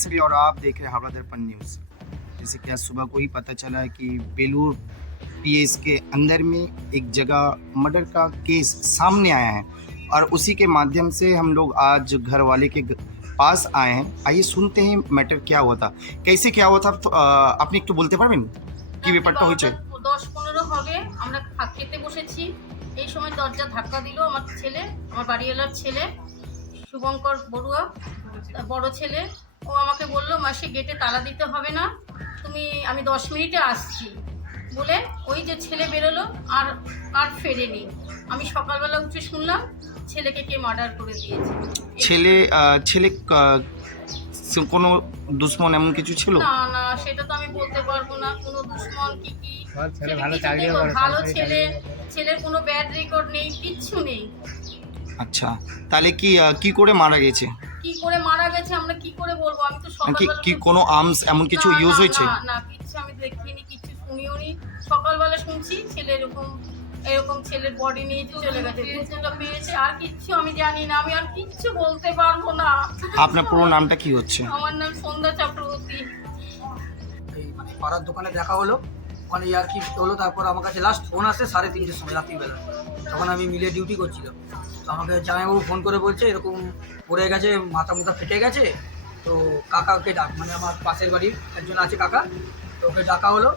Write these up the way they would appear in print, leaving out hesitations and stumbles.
अंशली और आप देख रहे हैं हावड़ा दर्पण न्यूज़। जैसे कि आज सुबह को ही पता चला है कि बेलूर पीएस के अंदर में एक जगह मर्डर का केस सामने आया है और उसी के माध्यम से हम लोग आज घर वाले के पास आए हैं। आइए सुनते हैं मैटर क्या हुआ था, कैसे क्या हुआ था। तो আপনি একটু বলতে পারবেন কি ব্যাপারটা হয়েছে? 10-15 হবে, আমরা খেতে বসেছি। এই সময় দরজা ধাক্কা দিল আমার ছেলে, আমার বাড়িওয়ালার ছেলে শুভঙ্কর বড়ুয়া, বড় ছেলে। ও আমাকে বলল, মাসি গেটে তালা দিতে হবে না, আমি 10 মিনিটে আসছি বলে ওই যে ছেলে বেরোলো আর ফেরেনি। আমি সকালবেলা উঠে শুনলাম ছেলেকে কে মার্ডার করে দিয়েছে। ছেলে কোনো দুশ্মন এমন কিছু ছিল? না সেটা তো আমি বলতে পারবো না। কোনো দুশ্মন কি ভালো ছেলের কোনো ব্যাড রেকর্ড নেই, কিচ্ছু নেই। আচ্ছা, তাহলে কি করে মারা গেছে? কি করে মারা গেছে আমরা কি করে বলবো? আমি তো সকালবেলা কি কোনো আর্মস এমন কিছু ইউজ হয়েছে? না কিচ্ছু আমি দেখিনি, কিছু শুনিও নি। সকালবেলা শুনছি ছেলে এরকম ছেলের বডি নিয়ে চলে গেছে, দুটোটা পেয়েছে। আর কিচ্ছু আমি জানি না, আমি আর কিচ্ছু বলতে পারবো না। আপনার পুরো নামটা কি হচ্ছে? আমার নাম সন্ধ্যা চক্রবর্তী। মানে পাড়ার দোকানে দেখা হলো, ওখানে আর কি হলো। তারপর আমার কাছে লাস্ট ফোন আসে 3:30টার সময় রাত্রিবেলা, তখন আমি মিলে ডিউটি করছিলাম। তো আমাকে জামাইবাবু ফোন করে বলছে এরকম পড়ে গেছে, মাথা ফেটে গেছে। তো কাকাকে ডাক, মানে আমার পাশের বাড়ির একজন আছে কাকা, তো ওকে ডাকা হলো।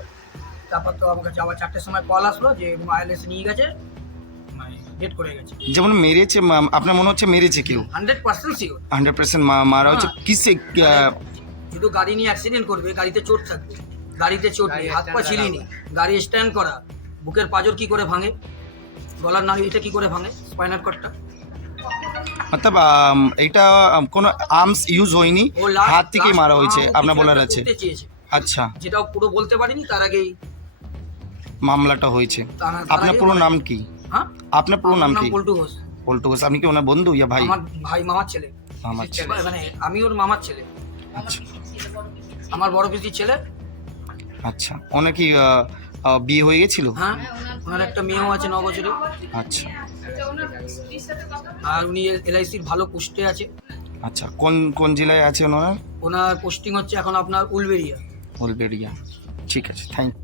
তারপর তো আমাকে আবার 4টের সময় কল আসলো যে আইএলএস নিয়ে গেছে, মানে ডেট করে গেছে। যেমন মেরেছে, আপনার মনে হচ্ছে মেরেছে কেউ? 100% শিওর, 100% মারা হচ্ছে। কিসে? শুধু গাড়ি নিয়ে অ্যাক্সিডেন্ট করবে, গাড়িতে চোট থাকবে, গাড়িতে চোট নেই, হাত পা ছিলিনি, গাড়ি স্ট্যান্ড করা, বুকের পাঁজর কি করে ভাঙে, গলার নাড়ি এটা কি করে ভাঙে, স্পাইনাল কর্ডটা। মতলব এটা কোনো আর্মস ইউজ হয়নি, হাত থেকেই মারা হয়েছে আপনার বলার আছে? আচ্ছা, যেটা পুরো বলতে পারিনি, তার আগেই মামলাটা হয়েছে। আপনার পুরো নাম কি? হ্যাঁ, আপনার পুরো নাম কি? পল্টু ঘোষ। পল্টু ঘোষ। আপনি কি ওনার বন্ধু ইয়া ভাই? আমার ভাই, মামার ছেলে। মামার ছেলে, মানে আমি ওর মামার ছেলে, আচ্ছা আমার বড় পিসির ছেলে। আচ্ছা, ওনার কি বিয়ে হয়ে গেছিল? হ্যাঁ, ওনার একটা মেয়েও আছে 9 বছরের। আচ্ছা, আর উনি এলআইসির ভালো পোস্টে আছে। আচ্ছা, কোন জেলায় আছে ওনার? ওনার পোস্টিং হচ্ছে এখন আপনার উলবেড়িয়া। ঠিক আছে, থ্যাংক ইউ।